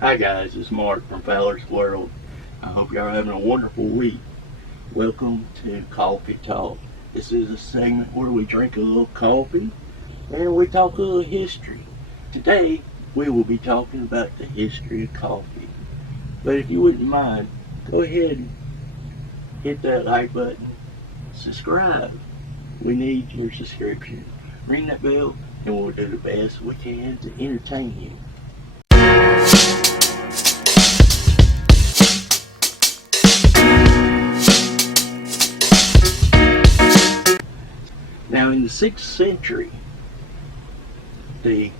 Hi guys, it's Mark from Fowler's World. I hope y'all are having a wonderful week. Welcome to Coffee Talk. This is a segment where we drink a little coffee and we talk a little history. Today we will be talking about the history of coffee. But if you wouldn't mind, go ahead and hit that like button. Subscribe. We need your subscription. Ring that bell and we'll do the best we can to entertain you. Now, in the 6th century, the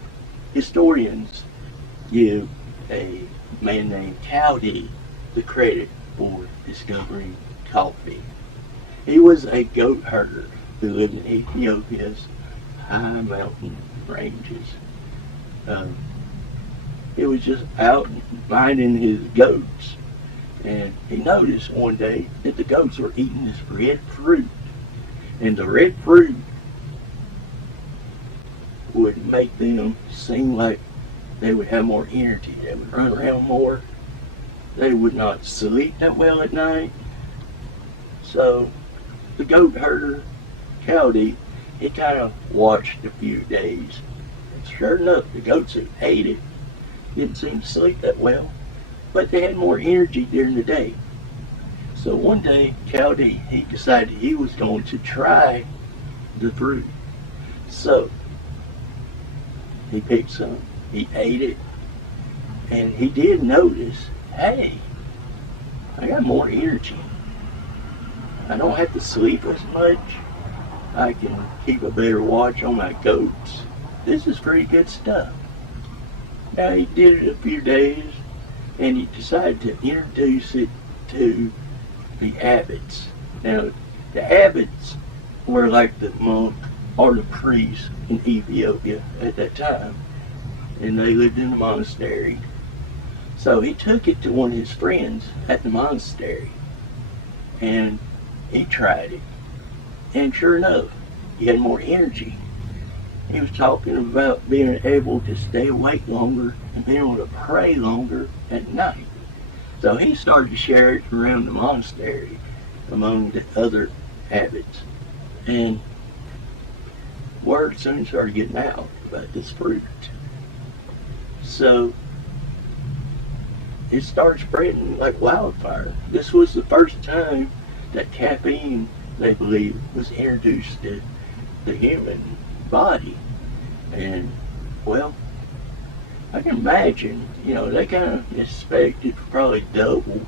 historians give a man named Cowdy the credit for discovering coffee. He was a goat herder who lived in Ethiopia's high mountain ranges. He was just out minding his goats, and he noticed one day that the goats were eating this red fruit. And the red fruit would make them seem like they would have more energy. They would run around more. They would not sleep that well at night. So the goat herder, Cowdy, he kind of watched a few days. And sure enough, the goats who ate it didn't seem to sleep that well, but they had more energy during the day. So one day, Cowdy, he decided he was going to try the fruit. So he picked some, he ate it, and he did notice, hey, I got more energy. I don't have to sleep as much. I can keep a better watch on my goats. This is pretty good stuff. Now he did it a few days, and he decided to introduce it to the abbots. Now, the abbots were like the monk or the priest in Ethiopia at that time, and they lived in a monastery. So he took it to one of his friends at the monastery, and he tried it. And sure enough, he had more energy. He was talking about being able to stay awake longer and being able to pray longer at night. So he started to share it around the monastery among the other abbots. And word soon started getting out about this fruit. So it started spreading like wildfire. This was the first time that caffeine, they believe, was introduced to the human body. And, well, I can imagine, they kind of expect it to probably double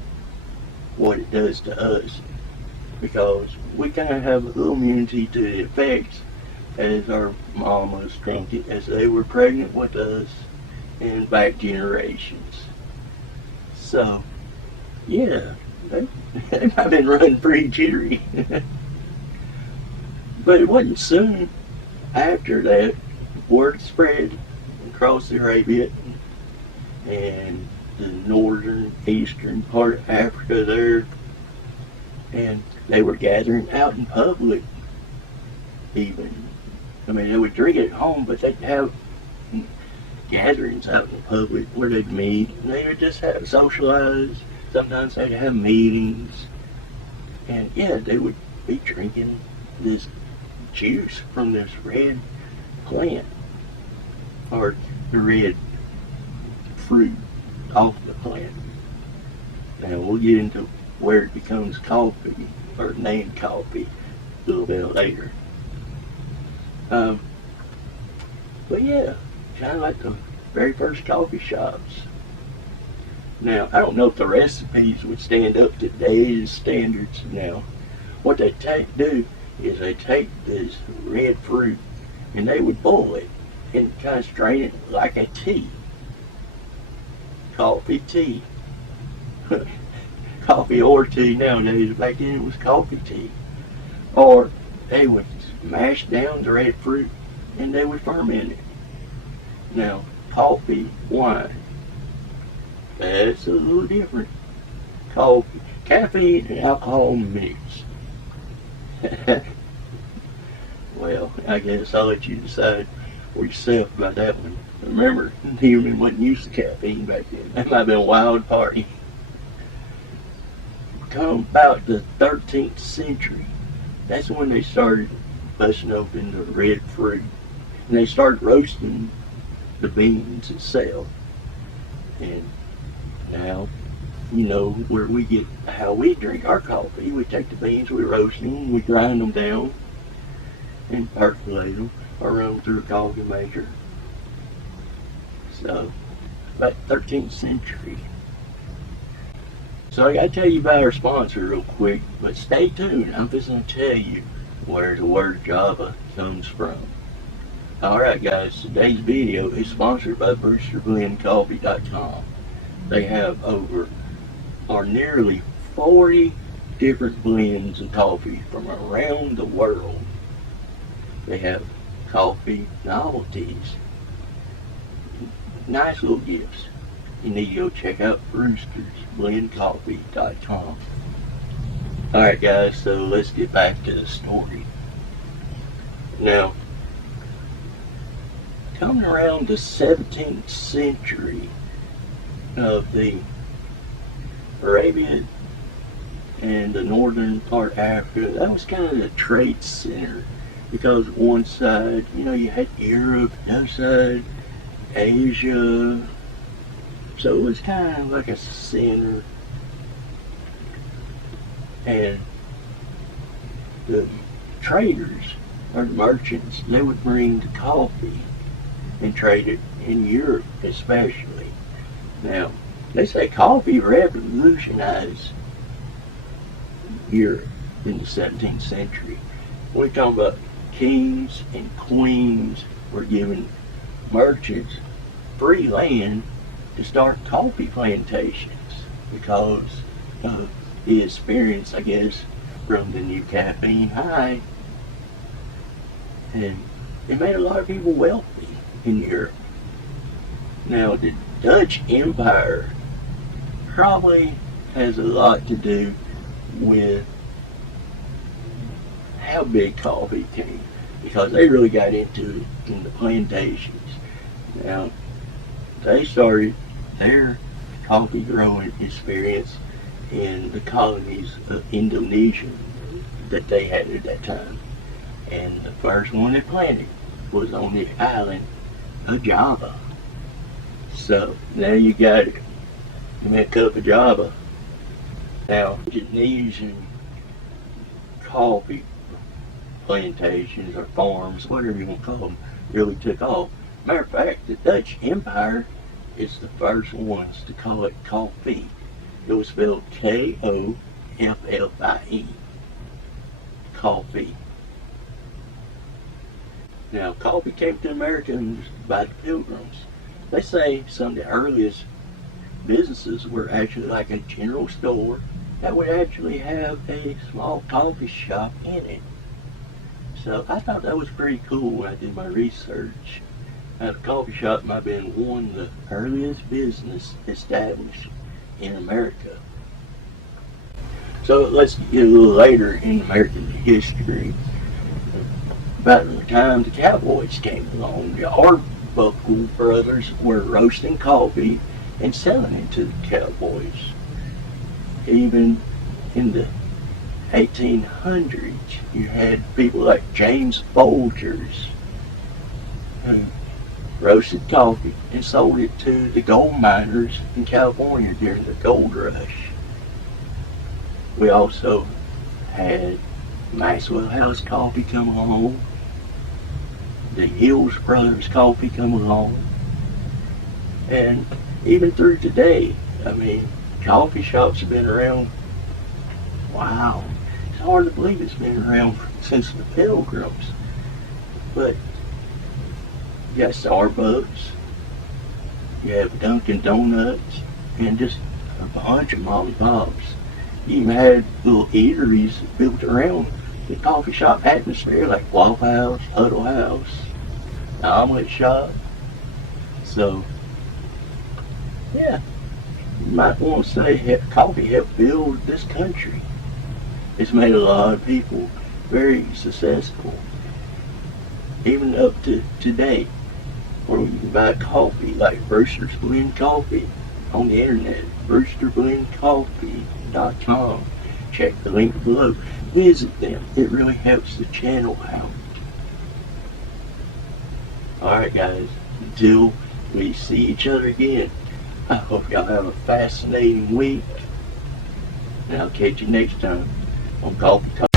what it does to us, because we kind of have a little immunity to the effects as our mamas drunk it as they were pregnant with us in back generations. So, yeah, I've been running pretty jittery. But it wasn't soon after that word spread across Arabia and the northern, eastern part of Africa there, and they were gathering out in public even. I mean, they would drink it at home, but they'd have gatherings out in public where they'd meet, and they would just have socialize. Sometimes they'd have meetings, and yeah, they would be drinking this juice from this red plant, or the red fruit off the plant. Now we'll get into where it becomes coffee, or named coffee, a little bit later. But yeah, kind of like the very first coffee shops. Now, I don't know if the recipes would stand up to today's standards now. What they do is they take this red fruit and they would boil it and kind of strain it like a tea. Coffee tea. Coffee or tea nowadays. Back then it was coffee tea. Or they would mash down the red fruit and they would ferment it. Now, coffee, wine, that's a little different. Coffee, caffeine and alcohol mixed. Well, I guess I'll let you decide for yourself about that one. Remember, human wasn't used to caffeine back then. That might have been a wild party. Come about the 13th century, that's when they started busting open the red fruit. And they started roasting the beans itself. And now, you know, where we get, how we drink our coffee. We take the beans, we roast them, we grind them down, and percolate them, or run them through a coffee maker. So, about 13th century. So I gotta tell you about our sponsor real quick, but stay tuned. I'm just gonna tell you where the word Java comes from. Alright guys, today's video is sponsored by BROOSTER'S. They have over, or nearly 40 different blends of coffee from around the world. They have coffee novelties, nice little gifts. You need to go check out BROOSTER'S. Alright guys, so let's get back to the story. Now, coming around the 17th century of the Arabia and the northern part of Africa, that was kind of the trade center, because one side, you know, you had Europe, the other side, Asia, so it was kind of like a center. And the traders, or the merchants, they would bring the coffee and trade it in Europe especially. Now, they say coffee revolutionized Europe in the 17th century. We're talking about kings and queens were giving merchants free land to start coffee plantations because of the experience, I guess, from the new caffeine high. And it made a lot of people wealthy in Europe. Now, the Dutch Empire probably has a lot to do with how big coffee came, because they really got into it in the plantations. Now, they started their coffee growing experience in the colonies of Indonesia that they had at that time. And the first one they planted was on the island of Java. So now you got it. You make a cup of Java. Now, Indonesian coffee plantations or farms, whatever you want to call them, really took off. Matter of fact, the Dutch Empire is the first ones to call it coffee. It was spelled K-O-F-F-I-E. Coffee. Now, coffee came to America by the Pilgrims. They say some of the earliest businesses were actually like a general store that would actually have a small coffee shop in it. So I thought that was pretty cool when I did my research. Now, the coffee shop might have been one of the earliest business established in America. So let's get a little later in American history. About the time the cowboys came along, the Arbuckle brothers were roasting coffee and selling it to the cowboys. Even in the 1800s, you had people like James Folgers who roasted coffee and sold it to the gold miners in California during the gold rush. We also had Maxwell House Coffee come along, the Hills Brothers Coffee come along, and even through today, I mean, coffee shops have been around. Wow, it's hard to believe it's been around since the Pilgrims. But you got Starbucks, you have Dunkin' Donuts, and just a bunch of mom and pops. You even had little eateries built around the coffee shop atmosphere, like Waffle House, Huddle House, the Omelet Shop. So, yeah, you might want to say coffee helped build this country. It's made a lot of people very successful, even up to today. where you can buy coffee like Brewster's Blend Coffee on the internet. BrewsterBlendCoffee.com. Check the link below. Visit them. It really helps the channel out. Alright guys, until we see each other again, I hope y'all have a fascinating week. And I'll catch you next time on Coffee Talk.